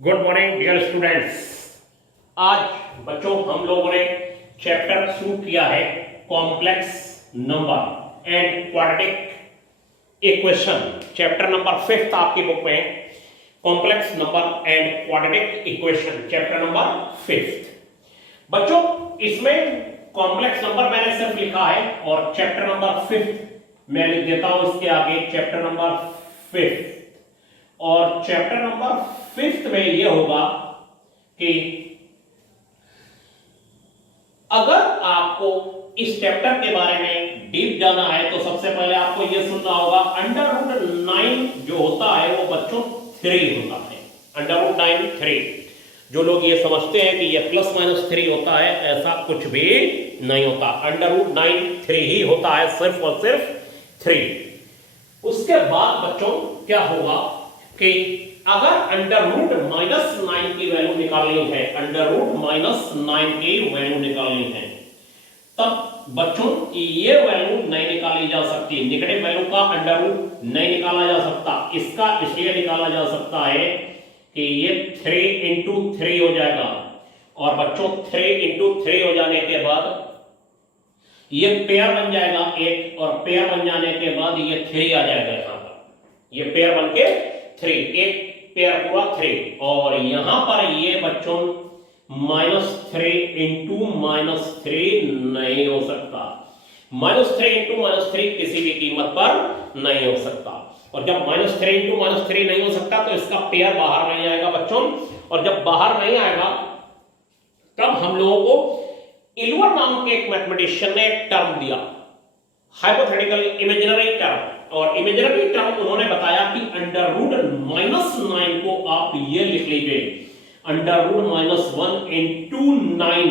Good morning dear students. आज बच्चों हम लोगों ने चैप्टर शुरू किया है complex number and quadratic equation. Chapter number 5 आपकी बुक में complex number and quadratic equation chapter number 5। बच्चों इसमें कॉम्प्लेक्स नंबर मैंने सिर्फ लिखा है और चैप्टर नंबर 5 मैं लिख देता हूं इसके आगे चैप्टर नंबर 5। और चैप्टर नंबर 5 में यह होगा कि अगर आपको इस चैप्टर के बारे में डीप जाना है तो सबसे पहले आपको यह सुनना होगा √9 जो होता है वो बच्चों 3 होता है। √9 3 जो लोग ये समझते हैं कि ये ±3 होता है, ऐसा कुछ भी नहीं होता। √9 3 ही होता है, सिर्फ और सिर्फ 3। उसके बाद बच्चों क्या होगा कि अगर √-9 की वैल्यू निकालनी है, √-9 की वैल्यू निकालनी है, तब बच्चों ये वैल्यू नहीं निकाली जा सकती। नेगेटिव वैल्यू का √ नहीं निकाला जा सकता। इसका इसलिए निकाला जा सकता है कि ये 3 × 3 हो जाएगा और बच्चों 3 × 3 हो जाने के बाद ये पेयर बन जाएगा एक, और पेयर बन जाने के बाद ये 3 आ जाएगा यहां पर। ये पेयर बन के 3, एक पेयर पूरा 3, और यहां पर ये बच्चों -3 × -3 नहीं हो सकता। -3 × -3 किसी भी कीमत पर नहीं हो सकता। और जब -3 × -3 नहीं हो सकता तो इसका पेयर बाहर नहीं आएगा बच्चों। और जब बाहर नहीं आएगा तब हम लोगों को इल्वर नाम के एक मैथमेटिशियन ने एक टर्म दिया, हाइपोथेटिकल इमेजिनरी टर्म। और इमेजिनरी टर्म उन्होंने बताया कि √-9 को आप ये लिख लीजिए √-1 × 9,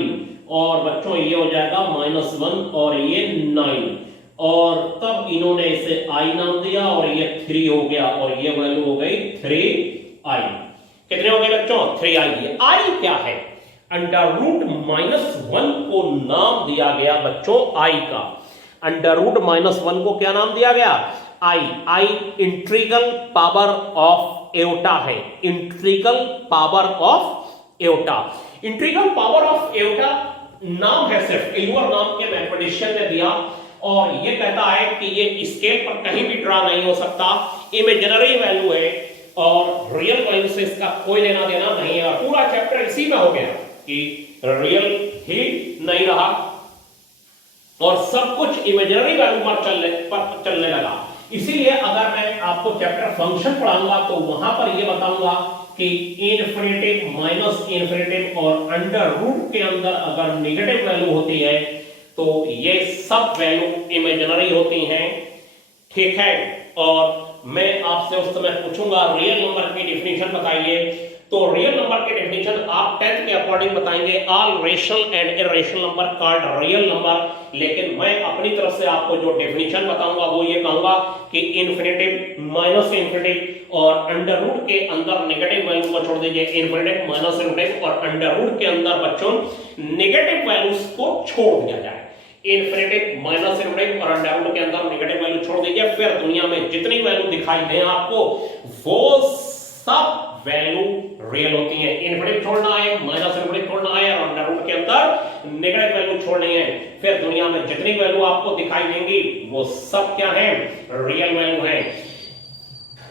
और बच्चों ये हो जाएगा -1 और ये 9, और तब इन्होंने इसे i नाम दिया और ये 3 हो गया और ये वैल्यू हो गई 3i। कितने हो गए बच्चों? 3i। ये i क्या है? √-1 को नाम दिया गया बच्चों i का। √-1 को क्या नाम दिया गया? i integral power of iota है। Integral power of iota, integral power of iota नाम है, सिर्फ इल्वर नाम के मैथमेटिशियन ने दिया। और ये कहता है कि ये स्केल पर कहीं भी ड्रा नहीं हो सकता, इमेजिनरी वैल्यू है और रियल वैल्यू से इसका कोई लेना देना नहीं है। पूरा चैप्टर इसी में हो गया कि रियल ही नहीं रहा और सब कुछ इमेजिनरी वैल्यू पर चलने लगा। इसीलिए अगर मैं आपको चैप्टर फंक्शन पढ़ाऊंगा तो वहां पर यह बताऊंगा कि इनफिनिटिव, माइनस इनफिनिटिव और अंडर रूट के अंदर अगर नेगेटिव वैल्यू होती है तो ये सब वैल्यू इमेजिनरी होती हैं, ठीक है। और मैं आपसे उस समय पूछूंगा रियल नंबर की डेफिनेशन बताइए, तो रियल नंबर की डेफिनेशन आप 10th के अकॉर्डिंग बताएंगे, all rational and irrational number called real number. लेकिन मैं अपनी तरफ से आपको जो डेफिनेशन बताऊंगा वो ये कहूंगा कि इनफिनिटिव, माइनस इनफिनिटिव और अंडर रूट के अंदर नेगेटिव वैल्यू को छोड़ दीजिए। इनफिनिटिव, माइनस इनफिनिटिव और अंडर रूट के अंदर बच्चों नेगेटिव वैल्यूज को छोड़ दिया जाए। इनफिनिटिव, माइनस इनफिनिटिव और अंडर रूट के अंदर नेगेटिव वैल्यू छोड़ दीजिए। फिर दुनिया में जितनी वैल्यू दिखाई दे आपको वो सब वैल्यू रियल होती है। इनफिनिटिव छोड़ना है, माइनस इनफिनिटिव छोड़ना है और अंडर रूट के अंदर नेगेटिव वैल्यू छोड़नी है। फिर दुनिया में जितनी वैल्यू आपको दिखाई देंगी वो सब क्या है? रियल वैल्यू है।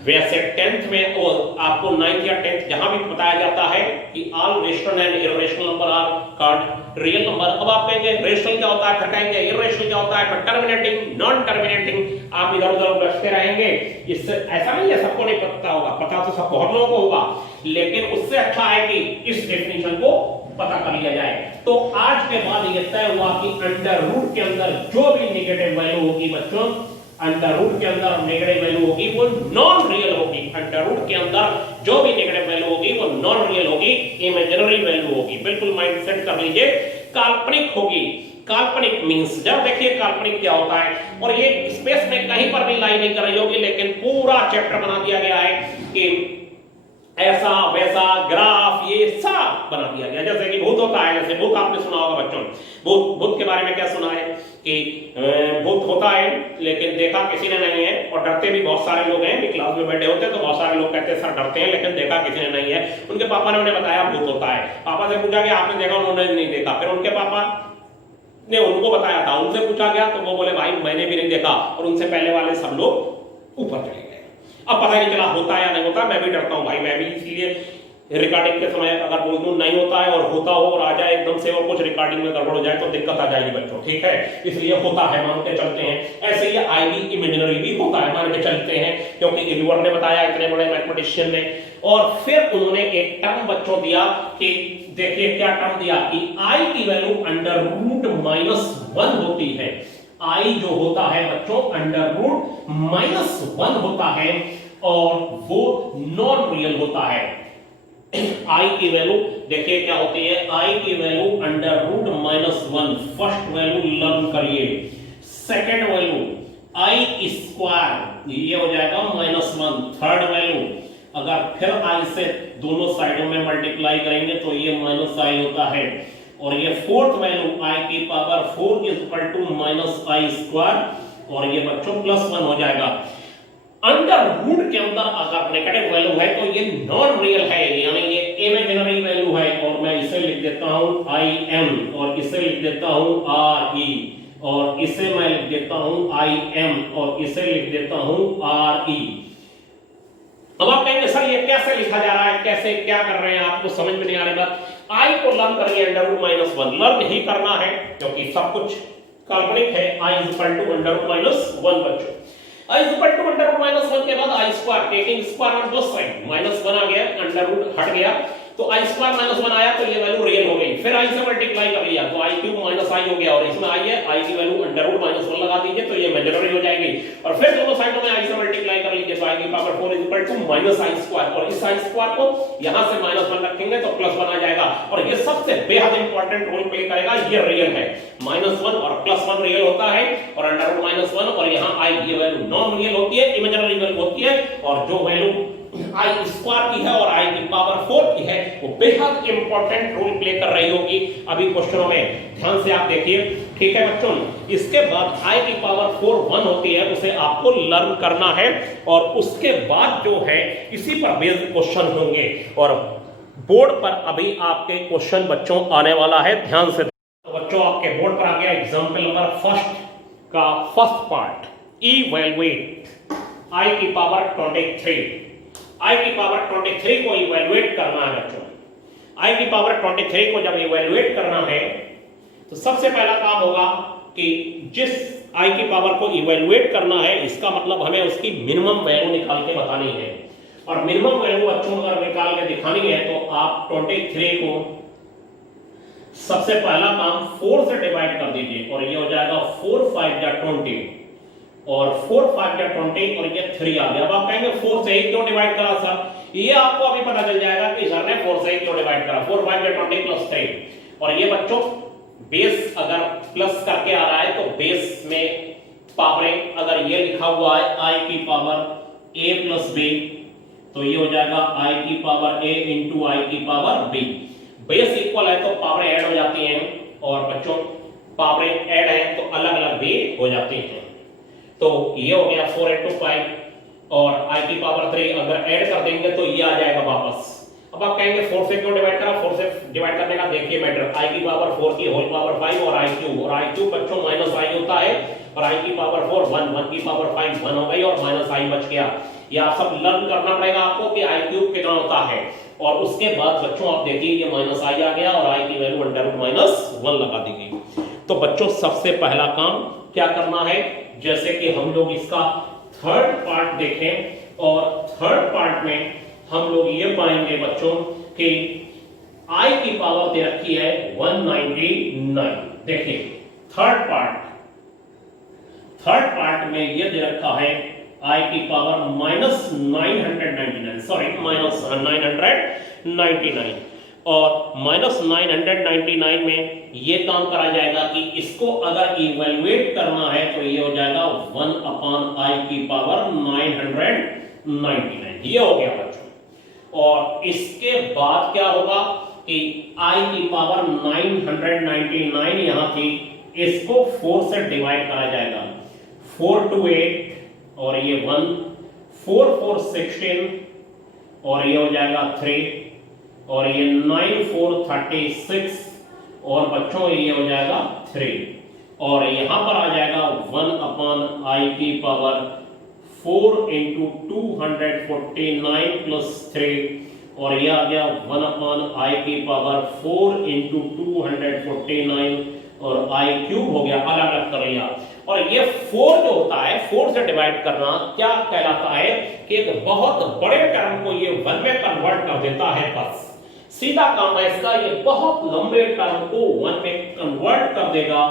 वैसे 10th में और आपको 9th या 10th जहां भी बताया जाता है कि all rational and irrational number are called real number. अब आप कहेंगे रेशनल क्या होता है, फिर कहेंगे इररेशनल क्या होता है, फिर टर्मिनेटिंग, नॉन टर्मिनेटिंग, आप इधर उधर उलझते रहेंगे। इससे ऐसा नहीं है सबको नहीं पता होगा, पता तो सब बहुत लोगों को होगा, लेकिन उससे अच्छा है कि इस डेफिनेशन को पता कर लिया जाए। तो आज के बाद ये तय हुआ कि अंडर रूट के अंदर जो भी नेगेटिव वैल्यू होगी बच्चों, अंडर रूट के अंदर नेगेटिव वैल्यू होगी वो नॉन रियल होगी। अंडर रूट के अंदर जो भी नेगेटिव वैल्यू होगी वो नॉन रियल होगी, इमेजिनरी वैल्यू होगी। बिल्कुल माइंड सेट कर लीजिए, काल्पनिक होगी। काल्पनिक मींस, जब देखिए काल्पनिक क्या होता है, और ये स्पेस में कहीं पर भी लाई नहीं कर रही होगी, लेकिन पूरा चैप्टर बना दिया गया है कि ऐसा वैसा ग्राफ ये सब बना दिया गया। जैसे कि भूत होता है, जैसे भूत आपने सुना होगा बच्चों, भूत के बारे में क्या सुना है कि भूत होता है लेकिन देखा किसी ने नहीं है, और डरते भी बहुत सारे लोग हैं। क्लास में बैठे होते हैं तो बहुत सारे लोग कहते हैं सर डरते हैं लेकिन देखा किसी ने नहीं है। उनके पापा ने उन्हें बताया भूत होता है। पापा से पूछा कि आपने देखा? उन्होंने नहीं देखा। फिर उनके पापा ने उनको बताया था, उनसे पूछा गया तो वो बोले भाई मैंने भी नहीं देखा, और उनसे पहले वाले सब लोग ऊपर चले गए। अब पता नहीं चला होता है या नहीं होता। मैं भी डरता हूं भाई, मैं भी इसीलिए रिकॉर्डिंग के समय अगर बोल दूं नहीं होता है और होता हो और आ जाए एकदम से और कुछ रिकॉर्डिंग में गड़बड़ हो जाए तो दिक्कत आ जाएगी बच्चों, ठीक है। इसलिए होता है मान के चलते हैं। ऐसे ही आई भी इमेजिनरी भी होता है मान के चलते हैं, क्योंकि इल्वर ने बताया, इतने बड़े मैथमेटिशियन ने। और फिर उन्होंने एक टर्म बच्चों दिया कि देखिए क्या टर्म दिया कि आई की वैल्यू अंडर रूट -1 होती है। आई जो होता है बच्चों अंडर रूट -1 होता है और वो नॉन रियल होता है। आई की वैल्यू देखिए क्या होती है, आई की value under root -1, first value learn करिए। सेकंड वैल्यू आई स्क्वायर, ये हो जाएगा -1। थर्ड वैल्यू अगर फिर आई से दोनों साइडों में मल्टीप्लाई करेंगे तो ये -i होता है। और ये फोर्थ वैल्यू आई की power 4 is equal to -i square, और ये बच्चों +1 हो जाएगा। अंडर रूट के अंदर अगर नेगेटिव वैल्यू है तो ये नॉन रियल है, यानी ये इमेजिनरी वैल्यू है। और मैं इसे लिख देता हूं im, और इसे लिख देता हूं re, और इसे मैं लिख देता हूं im, और इसे लिख देता हूं re। अब आप कहेंगे सर ये कैसे लिखा जा रहा है, कैसे क्या कर रहे हैं, आपको समझ में नहीं आ रही बात। आई को लर्न करिए अंडर रूट -1, लर्न ही करना है क्योंकि सब कुछ काल्पनिक है। I is equal to under root -1 बच्चों। I is equal to under root -1 के बाद I square, taking square on both side, -1 आ गया, अंडर रूट हट गया तो आई स्क्वायर -1 आया तो ये वैल्यू रियल हो गई। फिर आई से मल्टीप्लाई कर लिया तो आई क्यूब -i हो गया, और इसमें आई है, आई की वैल्यू अंडर रूट -1 लगा दीजिए तो ये इमेजिनरी हो जाएगी। और फिर दोनों साइडों में आई से मल्टीप्लाई कर लीजिए तो आई की power 4 is equal to -i square, और इस आई स्क्वायर को यहां से -1 रखेंगे तो +1 आ जाएगा। और ये सबसे बेहद इंपॉर्टेंट रोल प्ले करेगा, ये रियल है। -1 और +1 रियल होता है, और अंडर रूट -1 और यहां आई की वैल्यू नॉन रियल होती है, इमेजिनरी वैल्यू होती है। और जो वैल्यू आई स्क्वायर की है और आई की पावर 4 की है वो बेहद इंपॉर्टेंट रोल प्ले कर रही होगी अभी क्वेश्चनों में, ध्यान से आप देखिए, ठीक है बच्चों। इसके बाद आई की पावर 4 1 होती है, उसे आपको लर्न करना है, और उसके बाद जो है इसी पर बेस्ड क्वेश्चन होंगे। और बोर्ड पर अभी आपके क्वेश्चन बच्चों आने वाला है, ध्यान से। तो बच्चों आपके बोर्ड पर आ गया एग्जाम्पल नंबर फर्स्ट का फर्स्ट पार्ट, इवैल्यूएट आई की पावर 23। आई की पावर 23 को इवैल्यूएट करना है बच्चों। आई की पावर 23 को जब इवैल्यूएट करना है तो सबसे पहला काम होगा कि जिस आई की पावर को इवैल्यूएट करना है, इसका मतलब हमें उसकी मिनिमम वैल्यू निकाल के बतानी है। और मिनिमम वैल्यू बच्चों अगर निकाल के दिखानी है तो आप 23 को सबसे पहला काम 4 से डिवाइड कर दीजिए, और ये हो जाएगा 4 5 या 20, और 4 5 या 20, और ये 3 आ गया। अब आप कहेंगे 4 से ही क्यों डिवाइड करा सर? ये आपको अभी पता चल जाएगा कि सर ने 4 से ही क्यों डिवाइड करा। 4 5 या 20 + 3, और ये बच्चों बेस अगर प्लस करके आ रहा है तो बेस में पावरें अगर ये लिखा हुआ है आई की पावर a + b, तो ये हो जाएगा आई की पावर a × आई की पावर b। बेस इक्वल है तो पावरें ऐड हो जाती हैं, और बच्चों पावरें ऐड है तो अलग अलग भी हो जाती हैं। तो ये हो गया 4 × 5, और i की पावर 3 अगर ऐड कर देंगे तो ये आ जाएगा वापस। अब आप कहेंगे 4 से क्यों डिवाइड करा? 4 से डिवाइड करने का देखिए मैटर, i की पावर 4 की होल पावर 5 और i क्यूब, और i क्यूब बच्चों -i होता है, और i की पावर 4 1, 1 की पावर 5 1 हो गई, और -i बच गया। ये आप सब लर्न करना पड़ेगा आपको कि i क्यूब कितना होता है। और उसके बाद बच्चों आप देखिए ये -i आ गया, और i की वैल्यू अंडर रूट -1 लगा दी गई। तो बच्चों सबसे पहला काम क्या करना है, जैसे कि हम लोग इसका थर्ड पार्ट देखें, और थर्ड पार्ट में हम लोग ये पाएंगे बच्चों कि i की पावर दे रखी है 199। देखिए थर्ड पार्ट में ये दे रखा है i की पावर -999, सॉरी -999, और -999 में ये काम करा जाएगा कि इसको अगर इवैल्यूएट करना है तो ये हो जाएगा 1/i की पावर 999, ये हो गया बच्चों। और इसके बाद क्या होगा कि i की पावर 999 यहां थी, इसको 4 से डिवाइड करा जाएगा, 4 2 8 और ये 1, 4 4 16 और ये हो जाएगा 3 और ये 9 4 36 और बच्चों ये हो जाएगा 3 और यहां पर आ जाएगा 1 अपॉन आई की पावर 4 इंटू 249 प्लस 3 और यह आ गया 1 अपॉन आई की पावर 4 इंटू 249 और आई क्यूब हो गया, अलग अलग कर लिया। और ये 4 जो होता है 4 से डिवाइड करना क्या कहलाता है कि एक बहुत बड़े टर्म को ये 1 में कन्वर्ट कर देता है, बस सीधा काम है इसका, ये बहुत लंबे टर्म को 1 में कन्वर्ट कर देगा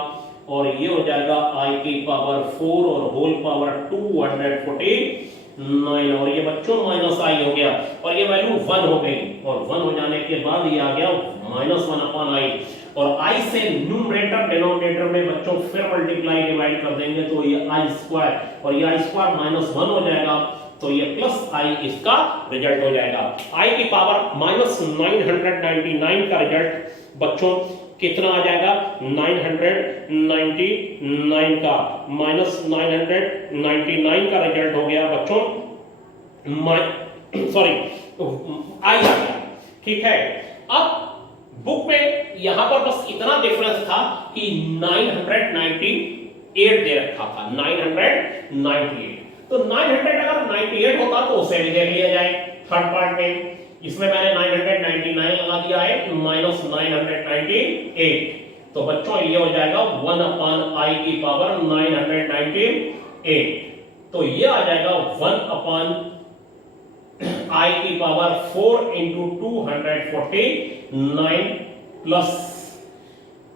और ये हो जाएगा आई की पावर 4 और होल पावर 249 और ये बच्चों माइनस आई हो गया और ये वैल्यू 1 हो गई और 1 हो जाने के बाद ये आ गया -1 अपॉन आई और आई से न्यूमरेटर डिनोमिनेटर में बच्चों फिर मल्टीप्लाई डिवाइड कर देंगे तो ये आई स्क्वायर और ये आई स्क्वायर -1 हो जाएगा तो ये प्लस आई इसका रिजल्ट हो जाएगा। आई की पावर -999 का रिजल्ट बच्चों कितना आ जाएगा 999 का -999 का रिजल्ट हो गया बच्चों सॉरी आई आ गया, ठीक है। अब बुक में यहां पर बस इतना डिफरेंस था कि 998 दे रखा था, 998 तो 900 अगर 98 होता तो उसे भी ले लिया जाए थर्ड पार्ट में, इसमें मैंने 999 लगा दिया है -998 तो बच्चों ये हो जाएगा 1 अपॉन आई की पावर 998 तो ये आ जाएगा 1 अपॉन आई की पावर 4 इंटू 249 प्लस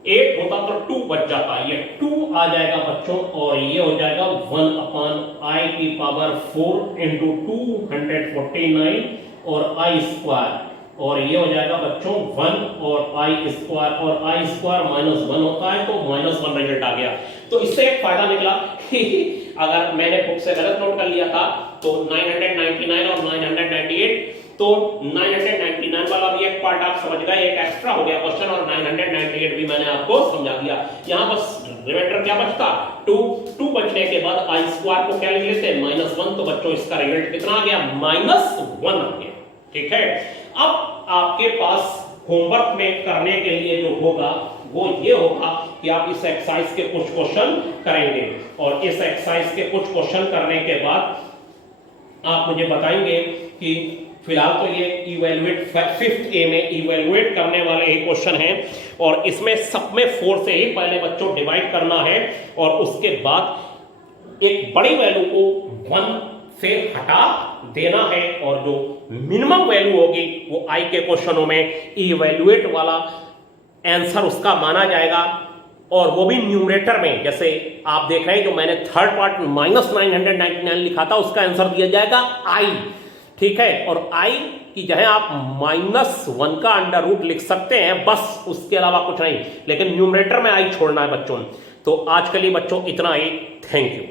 8 होता तो 2 बच जाता, ये 2 आ जाएगा बच्चों और ये हो जाएगा 1 अपॉन आई की पावर 4 इंटू 249 और आई स्क्वायर और ये हो जाएगा बच्चों 1 और आई स्क्वायर और आई स्क्वायर -1 होता है तो -1 रिजल्ट आ गया। तो इससे एक फायदा निकला कि अगर मैंने बुक से गलत नोट कर लिया था तो 999 और 998 तो 999 वाला भी एक पार्ट आप समझ गए, एक एक्स्ट्रा हो गया क्वेश्चन और 998 भी मैंने आपको समझा दिया। यहां बस रिमाइंडर क्या बचता 2 बचने के बाद आई स्क्वायर को क्या लिख लेते हैं -1 तो बच्चों इसका रिजल्ट कितना आ गया -1 आ गया, ठीक है। अब आपके पास होमवर्क में करने के लिए जो होगा वो ये होगा कि आप इस एक्सरसाइज के कुछ क्वेश्चन करेंगे और इस एक्सरसाइज के कुछ क्वेश्चन करने के बाद आप मुझे बताएंगे कि फिलहाल तो ये इवैल्यूएट 5th ए में इवैल्यूएट करने वाले ही क्वेश्चन हैं और इसमें सब में 4 से ही पहले बच्चों डिवाइड करना है और उसके बाद एक बड़ी वैल्यू को 1 से हटा देना है और जो मिनिमम वैल्यू होगी वो आई के क्वेश्चनों में इवैल्यूएट वाला आंसर उसका माना जाएगा और वो भी न्यूमरेटर में, जैसे आप देख रहे हैं जो मैंने थर्ड पार्ट -999 लिखा था उसका आंसर दिया जाएगा आई, ठीक है। और आई की जगह आप -1 का अंडर रूट लिख सकते हैं, बस उसके अलावा कुछ नहीं, लेकिन न्यूमरेटर में आई छोड़ना है बच्चों। तो आज के लिए बच्चों इतना ही, थैंक यू।